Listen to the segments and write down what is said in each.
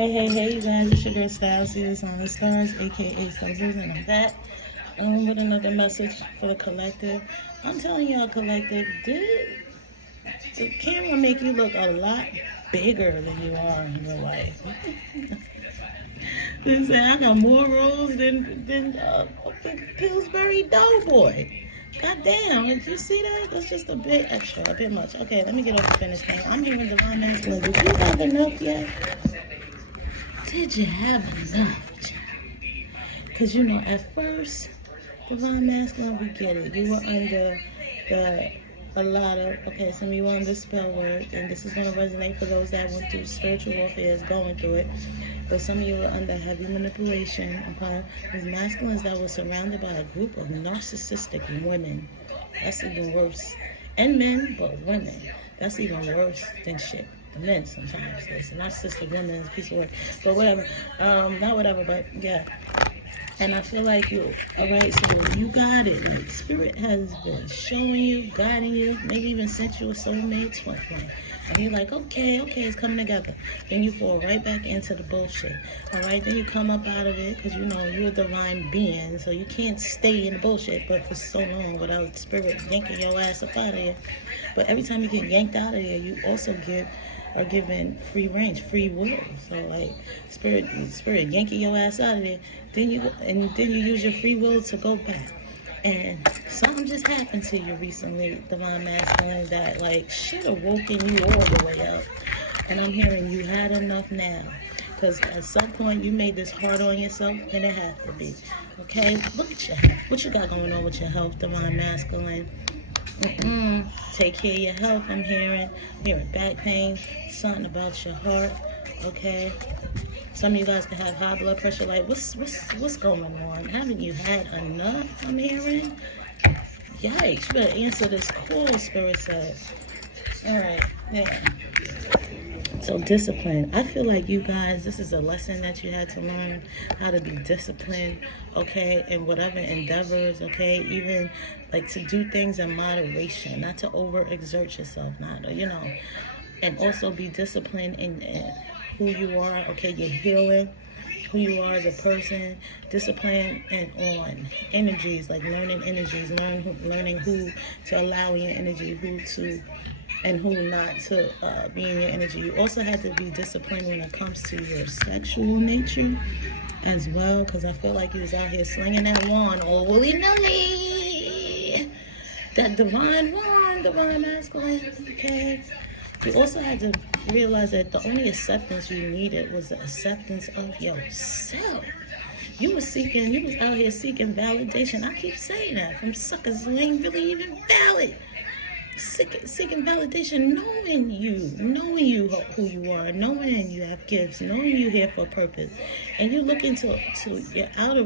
Hey, you guys, it's your girl Styles, Series on the Stars, aka Stuzzles, and I'm back with another message for the collective. I'm telling y'all, collective, did the camera make you look a lot bigger than you are in real life? Listen, I got more roles than Pillsbury Doughboy. God damn, did you see that? That's just a bit extra, a bit much. Okay, let me get off the finish thing. I'm here with Divine Masculine. Did you have enough yet? Did you have enough, child? Because, at first, Divine Masculine, we get it. You were under a lot of, okay, some of you were under spell work, and this is going to resonate for those that went through spiritual warfare, is going through it. But some of you were under heavy manipulation upon these masculines that were surrounded by a group of narcissistic women. That's even worse. And men, but women. That's even worse than shit. The men sometimes. It's narcissistic women is a piece of work. But whatever. Not whatever, but yeah. And I feel like alright, so you got it. Like, Spirit has been showing you, guiding you, maybe even sent you a soulmate twin flame. And you're like, okay, it's coming together. Then you fall right back into the bullshit. Alright, then you come up out of it because you're a divine being, so you can't stay in the bullshit but for so long without Spirit yanking your ass up out of here. But every time you get yanked out of here, you also are given free range, free will. So like spirit yanking your ass out of there, then you use your free will to go back. And something just happened to you recently, Divine Masculine, that like shit awoken you all the way up. And I'm hearing you had enough now. Because at some point you made this hard on yourself, and it has to be. Okay? Look at your health. What you got going on with your health, Divine Masculine? Take care of your health. I'm hearing back pain, something about your heart. Okay, some of you guys can have high blood pressure. Like, what's going on? Haven't you had enough? I'm hearing. Yikes! You better answer this call, Spirit says. All right, yeah. So discipline. I feel like you guys, this is a lesson that you had to learn how to be disciplined, okay, in whatever endeavors, okay, even like to do things in moderation, not to overexert yourself, and also be disciplined in who you are, okay, your healing, who you are as a person, discipline and on energies, like learning energies, learning who to allow in your energy, who to and who not to be in your energy. You also have to be disciplined when it comes to your sexual nature as well, because I feel like you was out here slinging that wand all willy-nilly. That divine wand, Divine Masculine, okay? You also had to realize that the only acceptance you needed was the acceptance of yourself. You was out here seeking validation. I keep saying that, from suckers who ain't really even valid. Seeking validation, knowing you who you are, knowing you have gifts, knowing you're here for a purpose, and you look into your the outer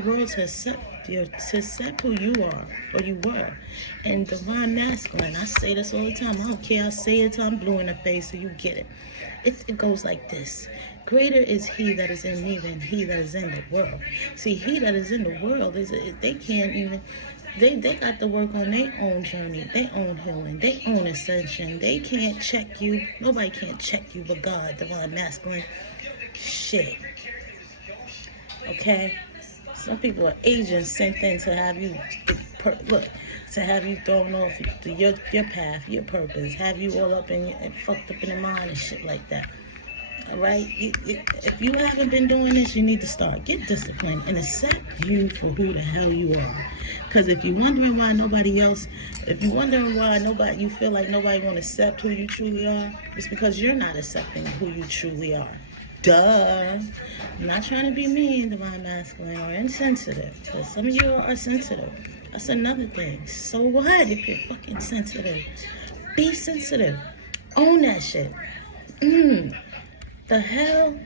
world to accept who you are or you were. And Divine Masculine, I say this all the time. I don't care. I say it till I'm blue in the face, so you get it. It goes like this. Greater is he that is in me than he that is in the world. See, he that is in the world they can't even. They got to work on their own journey, their own healing, their own ascension. They can't check you. Nobody can't check you but God, Divine Masculine. Shit. Okay? Some people are agents sent in to have you to have you thrown off your path, your purpose, have you all up and fucked up in the mind and shit like that. All right, if you haven't been doing this, you need to start. Get disciplined and accept you for who the hell you are. Because if you're wondering why you feel like nobody want to accept who you truly are, it's because you're not accepting who you truly are. Duh. I'm not trying to be mean, Divine Masculine, or insensitive. But some of you are sensitive. That's another thing. So what if you're fucking sensitive? Be sensitive. Own that shit. The hell?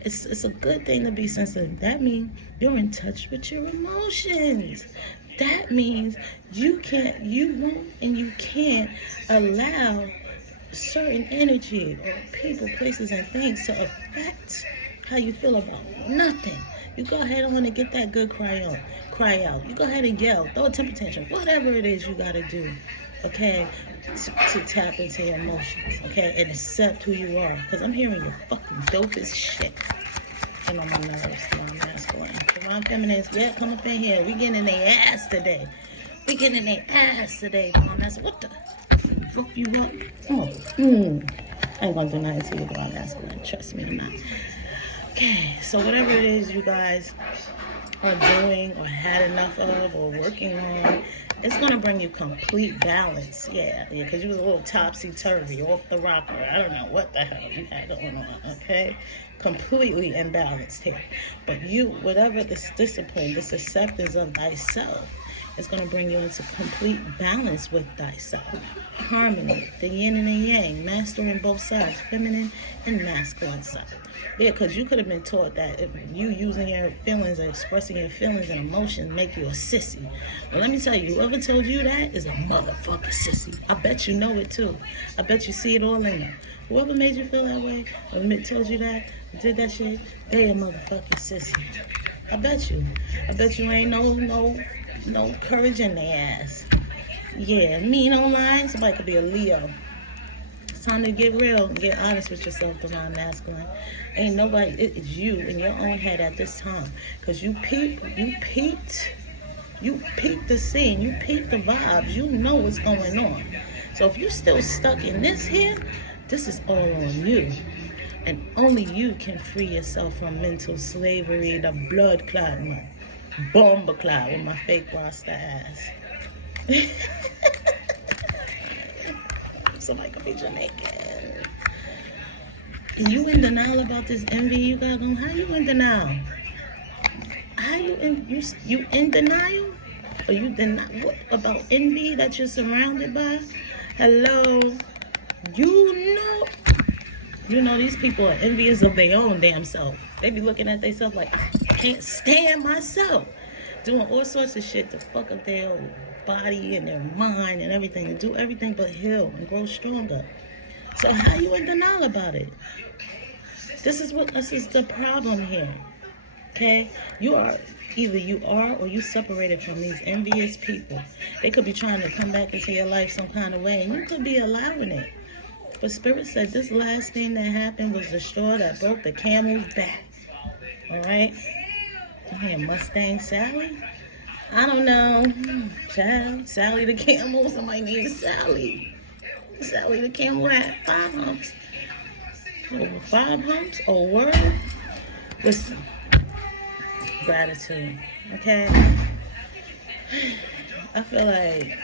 It's a good thing to be sensitive. That means you're in touch with your emotions. That means you won't and you can't allow certain energy or people, places, and things to affect how you feel about nothing. You go ahead and want to get that good cry out. You go ahead and yell, throw a temper tantrum, whatever it is you gotta do. okay, to tap into your emotions, okay, and accept who you are. Because I'm hearing your fucking dopest shit. And on my nerves, Divine Masculine. Divine Feminines, yeah, come up in here. We getting in their ass today. We getting in their ass today, Divine Masculine. What the fuck you want? Oh, I ain't gonna do nothing to you, Divine Masculine. Trust me, I'm not. Okay, so whatever it is you guys are doing or had enough of or working on, it's going to bring you complete balance. Yeah, because you was a little topsy-turvy, off the rocker. I don't know what the hell you had going on, okay? Completely imbalanced here. But you, whatever this discipline, this acceptance of thyself, is going to bring you into complete balance with thyself. Harmony, the yin and the yang, mastering both sides, feminine and masculine side. Yeah, because you could have been taught that if you using your feelings and expressing your feelings and emotions make you a sissy. Well, let me tell you, whoever told you that is a motherfucking sissy. I bet you know it too. I bet you see it all in there. Whoever made you feel that way, or told you that, did that shit, they a motherfucking sissy. I bet you. I bet you ain't no courage in their ass. Yeah, mean online, somebody could be a Leo. It's time to get real and get honest with yourself, Divine Masculine. Ain't nobody, it's you in your own head at this time. Because you peeped the scene, you peeped the vibes, you know what's going on. So if you still stuck in this here, this is all on you. And only you can free yourself from mental slavery, the blood clot, my bomber clot with my fake Rasta ass. Somebody could be Jamaican. You in denial about this envy you got going? How you in denial? How you in denial? Or you deny what about envy that you're surrounded by? Hello, you know these people are envious of their own damn self. They be looking at themselves like, I can't stand myself, doing all sorts of shit to fuck up their own body and their mind and everything, to do everything but heal and grow stronger. So how you in denial about it? This is the problem here. Okay? Either you are or you separated from these envious people. They could be trying to come back into your life some kind of way, and you could be allowing it. But Spirit said this last thing that happened was the straw that broke the camel's back. Alright? Damn, Mustang Sally? I don't know. Child, Sally the camel. Somebody needs Sally. Sally the camel had 5 humps. Over 5 humps? Oh, word? Listen. Gratitude. Okay? I feel like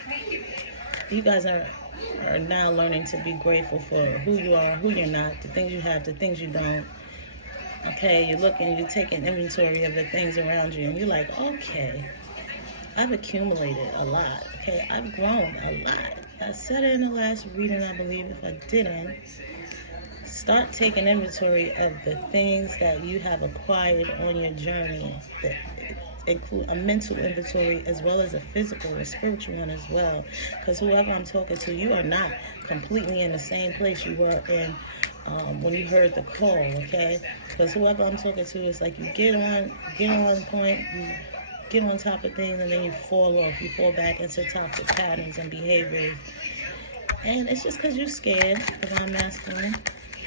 you guys are now learning to be grateful for who you are, who you're not, the things you have, the things you don't. Okay? You're taking inventory of the things around you, and you're like, okay, I've accumulated a lot. Okay? I've grown a lot. I said it in the last reading, I believe. If I didn't, start taking inventory of the things that you have acquired on your journey, that include a mental inventory as well as a physical and spiritual one as well. Because whoever I'm talking to, you are not completely in the same place you were in when you heard the call, okay? Because whoever I'm talking to, is like you get on point, you get on top of things, and then you fall off. You fall back into toxic patterns and behaviors. And it's just because you're scared, Divine Masculine.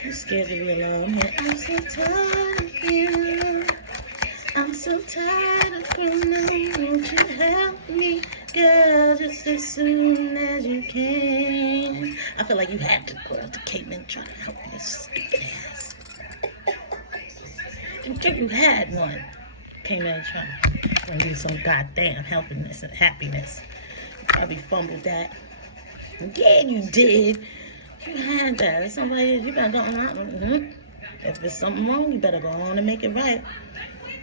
You're scared to be alone. I'm so tired of you. I'm so tired of crying. Won't you help me, girl, just as soon as you can? I feel like you had to go to Caitlin trying to help your stupid ass. I'm sure you had one. Came in trying to bring you some goddamn helpingness and happiness. Probably fumbled that. Yeah, you did. You had that. Somebody, you better go on. If there's something wrong, you better go on and make it right.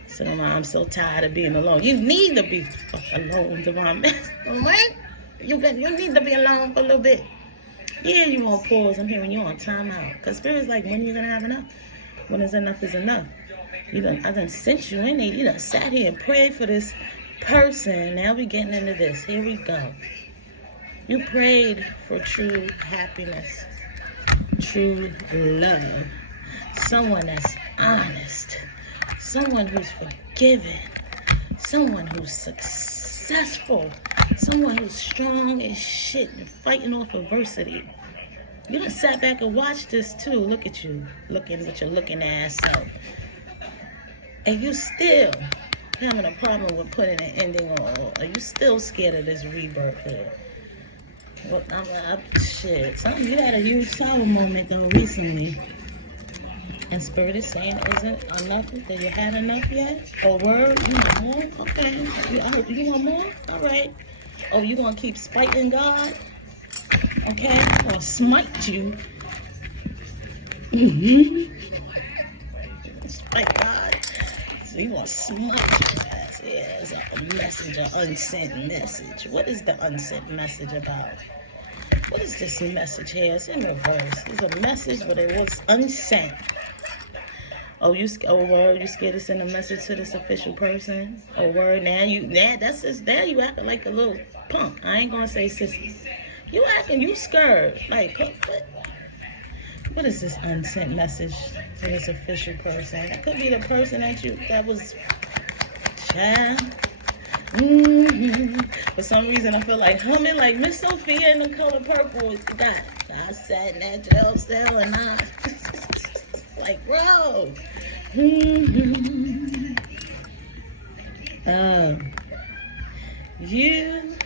So I'm so tired of being alone. You need to be alone, Divine Masculine, right? You need to be alone for a little bit. Yeah, you on pause. I'm hearing you on timeout. Because Spirit's like, when are you going to have enough? When is enough is enough. I done sent you in there. You done sat here and prayed for this person. Now we getting into this. Here we go. You prayed for true happiness, true love, someone that's honest, someone who's forgiving, someone who's successful, Someone who's strong as shit and fighting off adversity. You done sat back and watched this too. Look at you, looking with your looking ass out. And you still having a problem with putting an ending on. Are you still scared of this rebirth here? Well, shit. Something, you had a huge sour moment though recently. And Spirit is saying, isn't enough? Did you have enough yet? Oh, word? You want more? Okay. You want more? All right. Oh, you gonna keep spiting God? Okay. I'm gonna smite you. Spite God. So you gonna smite your ass. Yeah, it's like a message, an unsent message. What is the unsent message about? What is this message here? It's in reverse. It's a message, but it was unsent. Oh, word, you scared to send a message to this official person? Oh, word, now you acting like a little punk. I ain't gonna say sissy. You acting, you scared. Like, what is this unsent message to this official person? That could be the person that was, child. For some reason, I feel like humming like Miss Sophia in The Color Purple. I sat in that jail cell and I... like, bro. You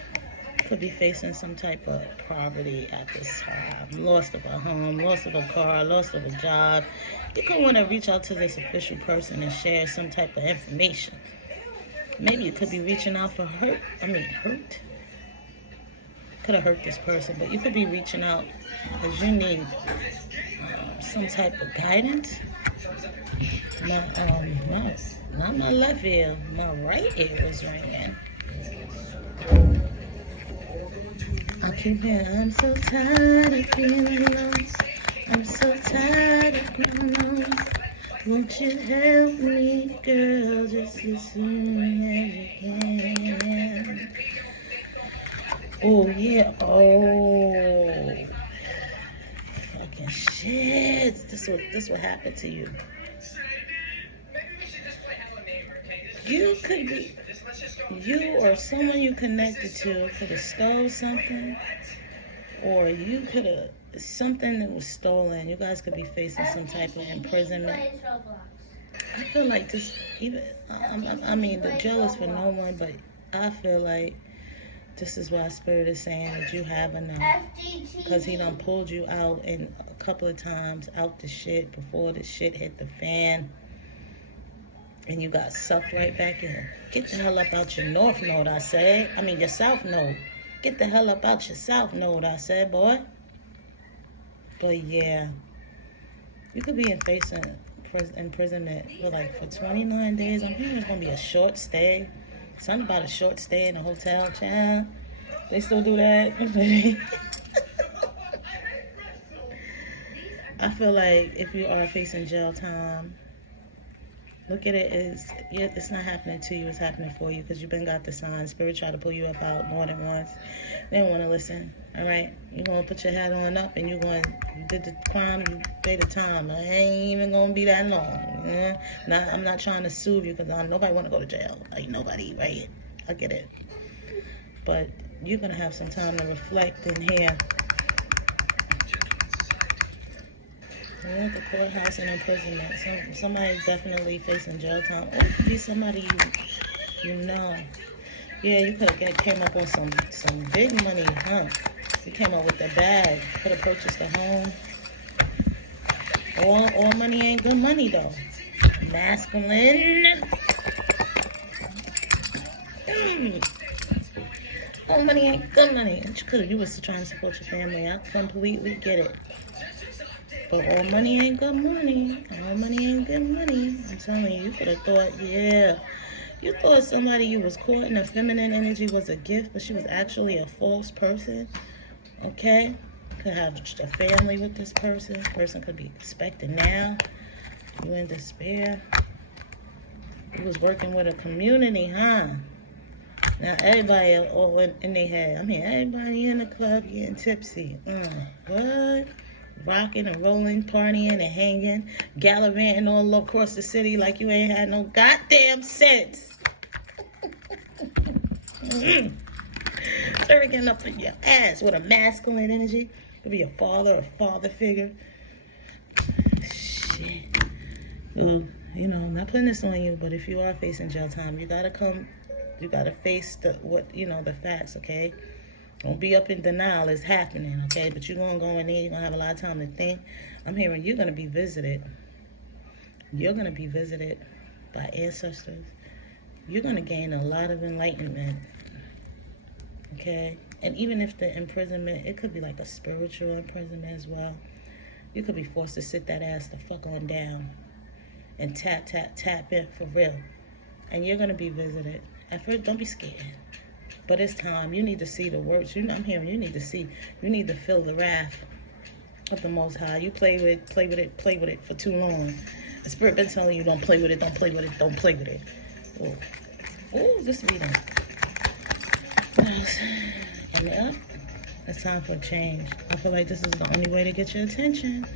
could be facing some type of poverty at this time. Loss of a home, loss of a car, loss of a job. You could want to reach out to this official person and share some type of information. Maybe you could be reaching out for hurt. Could have hurt this person, but you could be reaching out because you need some type of guidance. Not my left ear. My right ear is ringing. I keep hearing, I'm so tired of feeling lost. I'm so tired of being lost. Won't you help me, girl, just as soon as you can? Oh, yeah. Oh. Fucking shit. This what happened to you. You could be, you or someone you connected to could have stole something, or you could have, something that was stolen. You guys could be facing some type of imprisonment. I feel like this, I mean, the jail is for no one, but I feel like this is why Spirit is saying that you have enough. Because he done pulled you out a couple of times out the shit before the shit hit the fan. And you got sucked right back in. Get the hell up out your north node, I said. I mean, your south node. Get the hell up out your south node, I said, boy. But yeah, you could be facing imprisonment for 29 days. I'm hearing it's going to be a short stay. Something about a short stay in a hotel, child. They still do that. I feel like if you are facing jail time, look at it as, it's not happening to you, it's happening for you, because you've been got the signs. Spirit tried to pull you up out more than once. They don't want to listen, all right? You're going to put your hat on up, and you did the crime, you pay the time. It ain't even going to be that long. I'm not trying to soothe you, because nobody want to go to jail. Like, nobody, right? I get it. But you're going to have some time to reflect in here. We're at the courthouse and imprisonment. Somebody's definitely facing jail time. Or it could be somebody you know. Yeah, you could have came up on some big money, huh? You came up with the bag. Could have purchased a home. All money ain't good money, though. Masculine. All money ain't good money. You was trying to support your family. I completely get it. But all money ain't good money. All money ain't good money. I'm telling you, you could have thought, yeah. You thought somebody you was caught in a feminine energy was a gift, but she was actually a false person. Okay? Could have a family with this person. This person could be expecting now. You in despair. You was working with a community, huh? Now everybody all in their head. I mean, everybody in the club getting tipsy. What? Rocking and rolling, partying and hanging, gallivanting all across the city like you ain't had no goddamn sense. Lurking up in your ass with a masculine energy. Could be a father figure. Shit. Well, you know, I'm not putting this on you, but if you are facing jail time, you gotta face the facts, okay? Don't be up in denial. It's happening, okay? But you're gonna go in there, you're gonna have a lot of time to think. I'm hearing you're gonna be visited. You're gonna be visited by ancestors. You're gonna gain a lot of enlightenment, okay? And even if the imprisonment, it could be like a spiritual imprisonment as well. You could be forced to sit that ass the fuck on down and tap in for real. And you're gonna be visited. At first, don't be scared. But it's time. You need to see the works. I'm hearing you need to see. You need to feel the wrath of the Most High. You play with it for too long. The Spirit been telling you, don't play with it, don't play with it, don't play with it. Oh, this reading. And up, it's time for a change. I feel like this is the only way to get your attention.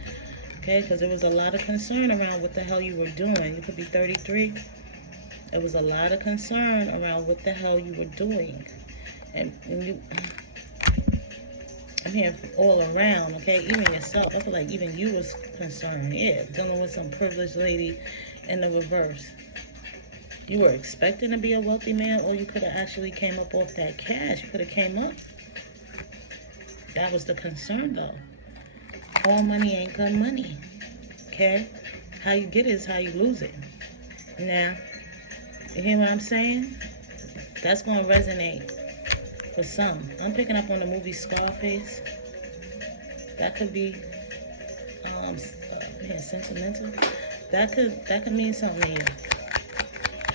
Okay, because there was a lot of concern around what the hell you were doing. You could be 33. There was a lot of concern around what the hell you were doing. And I'm hearing all around, okay? Even yourself. I feel like even you was concerned. Yeah, dealing with some privileged lady in the reverse. You were expecting to be a wealthy man, or you could have actually came up off that cash. You could have came up. That was the concern, though. All money ain't good money, okay? How you get it is how you lose it. Now, you hear what I'm saying? That's going to resonate for some. I'm picking up on the movie Scarface. That could be sentimental. That could mean something to you.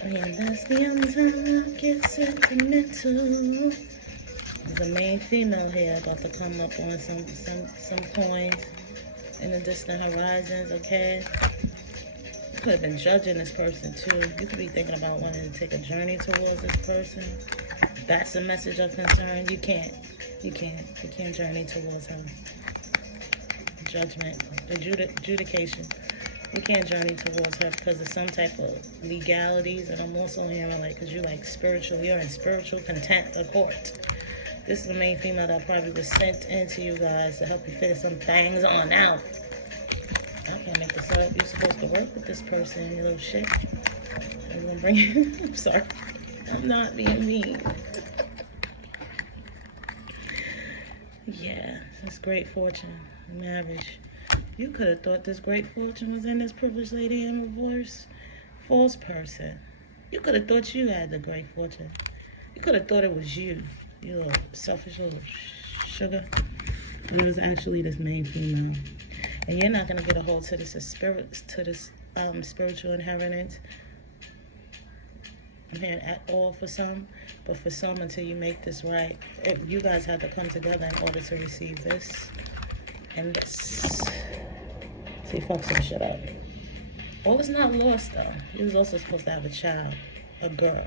And that's the only time I get sentimental. There's a main female here about to come up on some coins in the distant horizons, okay? You could have been judging this person too. You could be thinking about wanting to take a journey towards this person. That's a message of concern. You can't journey towards her. Judgment, adjudication. You can't journey towards her because of some type of legalities. And I'm also hearing like, because you're in spiritual contempt of court. This is the main female that probably was sent into you guys to help you figure some things on out. I can't make this up. You're supposed to work with this person, you little shit. I'm gonna bring you. I'm sorry. I'm not being mean. Yeah, it's great fortune, marriage. You could have thought this great fortune was in this privileged lady in reverse. False person. You could have thought you had the great fortune. You could have thought it was you. You little selfish little sugar. But it was actually this main female. And you're not gonna get a hold to this spiritual inheritance. I'm hearing at all for some, but for some, until you make this right, you guys have to come together in order to receive this and this. See, fuck some shit up. All is not lost though. You was also supposed to have a child, a girl.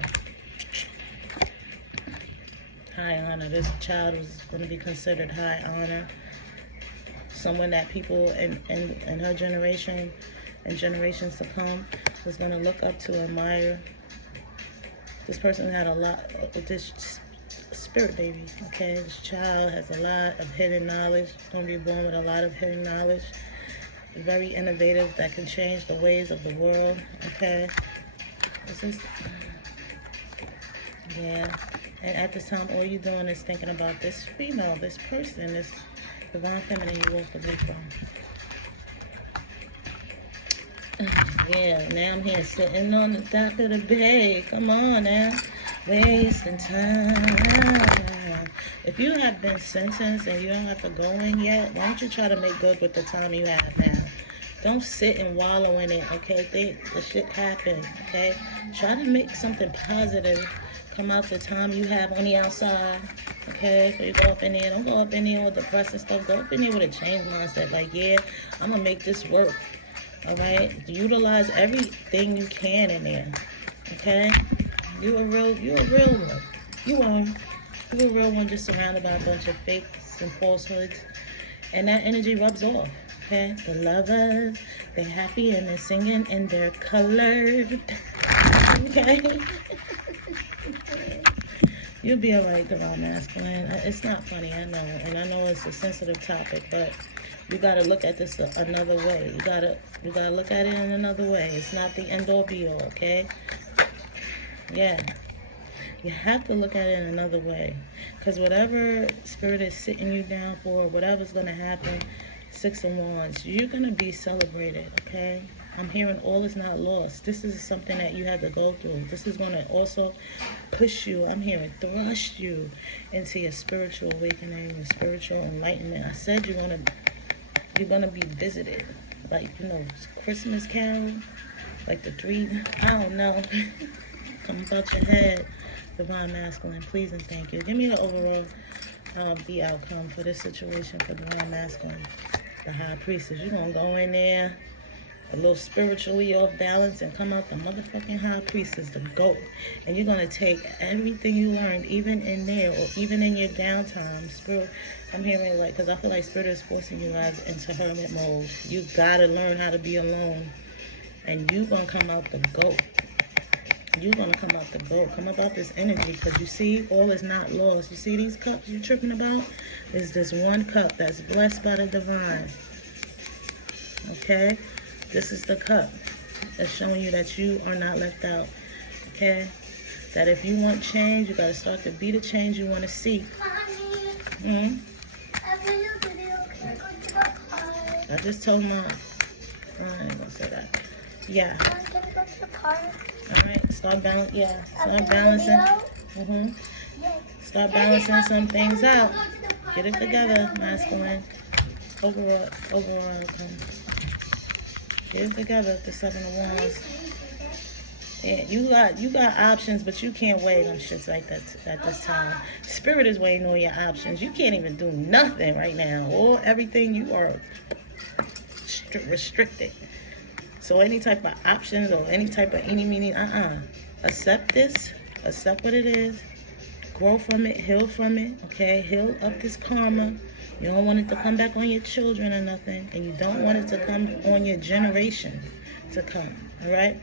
High honor. This child is going to be considered high honor. Someone that people in her generation and generations to come is going to look up to, admire. This person had a lot of this spirit baby, okay? This child has a lot of hidden knowledge. It's going to be born with a lot of hidden knowledge. Very innovative, that can change the ways of the world, okay? This is, yeah. And at this time, all you're doing is thinking about this female, this person, this divine feminine you walk away from. Yeah, now I'm here sitting on the dock of the bay. Come on now. Wasting time. If you have been sentenced and you don't have to go in yet, why don't you try to make good with the time you have now? Don't sit and wallow in it, okay? The shit happened, okay? Try to make something positive come out the time you have on the outside, okay? So you go up in there. Don't go up in there with depressing stuff. Go up in there with a change mindset. Like, yeah, I'm going to make this work, all right? Utilize everything you can in there, okay? You're a real one. You are. You're a real one, just surrounded by a bunch of fakes and falsehoods. And that energy rubs off, okay? The lovers, they're happy and they're singing and they're colored, okay? You'll be alright, Divine Masculine. It's not funny, I know. And I know it's a sensitive topic, but you gotta look at this another way. You gotta look at it in another way. It's not the end all be all, okay? Yeah. You have to look at it in another way. Because whatever spirit is sitting you down for, whatever's going to happen, 6 of Wands, you're going to be celebrated, okay? I'm hearing all is not lost. This is something that you had to go through. This is going to also push you. I'm hearing thrust you into your spiritual awakening, your spiritual enlightenment. I said you're going to be visited. Like, you know, Christmas Carol, like the 3, I don't know. Come about your head. Divine Masculine, please and thank you. Give me the overall the outcome for this situation for Divine Masculine. The High Priestess. You're going to go in there a little spiritually off balance and come out the motherfucking High Priestess, the GOAT. And you're going to take everything you learned, even in there, or even in your downtime. Spirit, I'm hearing like, because I feel like Spirit is forcing you guys into hermit mode. You got to learn how to be alone. And you're going to come out the GOAT. You're going to come out the boat. Come about this energy, because you see, all is not lost. You see these cups you're tripping about? There's this one cup that's blessed by the divine. Okay? This is the cup that's showing you that you are not left out. Okay? That if you want change, you got to start to be the change you want to see. I just told Mom. I ain't going to say that. Yeah. Alright, start balancing. Yeah, start balancing. Start balancing some things out. Get it together, Masculine. Overall, get it together. The 7 of Wands. Yeah, you got options, but you can't weigh them shits like that at this time. Spirit is weighing all your options. You can't even do nothing right now. Or everything you are restricted. So any type of options or any type of meaning, accept this. Accept what it is. Grow from it. Heal from it. Okay? Heal up this karma. You don't want it to come back on your children or nothing. And you don't want it to come on your generation to come. Alright?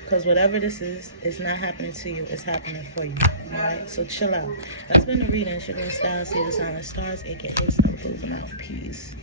Because whatever this is, it's not happening to you. It's happening for you. Alright? So chill out. That's been the reading. Sugar and Style. See the sign of stars. A.K.A. Style. Closing out. Peace.